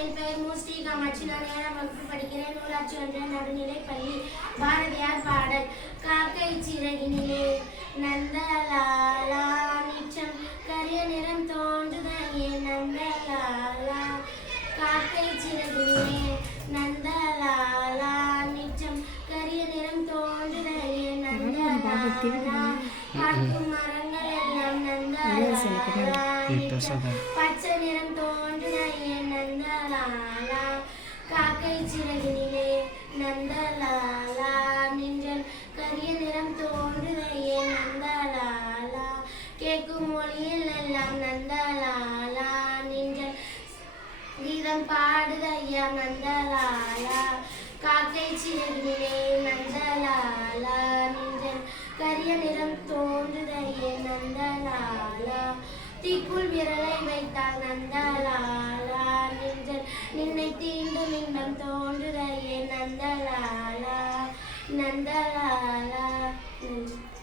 என் பெயர் மூஸ்ரீ காமாட்சி. நான் 7ஆம் வகுப்பு படிக்கிறேன். ஊராட்சி ஒன்றிய நடுநிலைப் பள்ளி. பாரதியார் பாடல். காக்கை சிறகினிலே நந்தலாலா நிச்சம் கரிய நிறம் தோன்றுதையே நந்தலாலா. காக்கை சிறகினிலே நந்தலாலா நிச்சம் கரிய நிறம் தோன்றுதையே நந்தலாலா. காக்கும் மரங்கள் எல்லாம் நந்தலாலா நிச்சம் பச்சை நிறம் தோன்றுதையே நந்தலாலா. காக்கை சிறகினிலே நந்தலாலா நின்றன் கரிய நிறம் தோன்றுதையே நந்தலாலா. கேட்கும் மொழியில் எல்லாம் நந்தலாலா நின்றன் கீதம் பாடுதையா நந்தலாலா. காக்கை சிறகினிலே நந்தலாலா நின்றன் கரிய நிறம் தோன்றுதையே நந்தலாலா. தீக்குள் விரலை வைத்தால் நந்தலாலா நின்றன் நின்னை தீண்டும் இன்பம் தோன்றுதையே நந்தலாலா நந்தலாலா.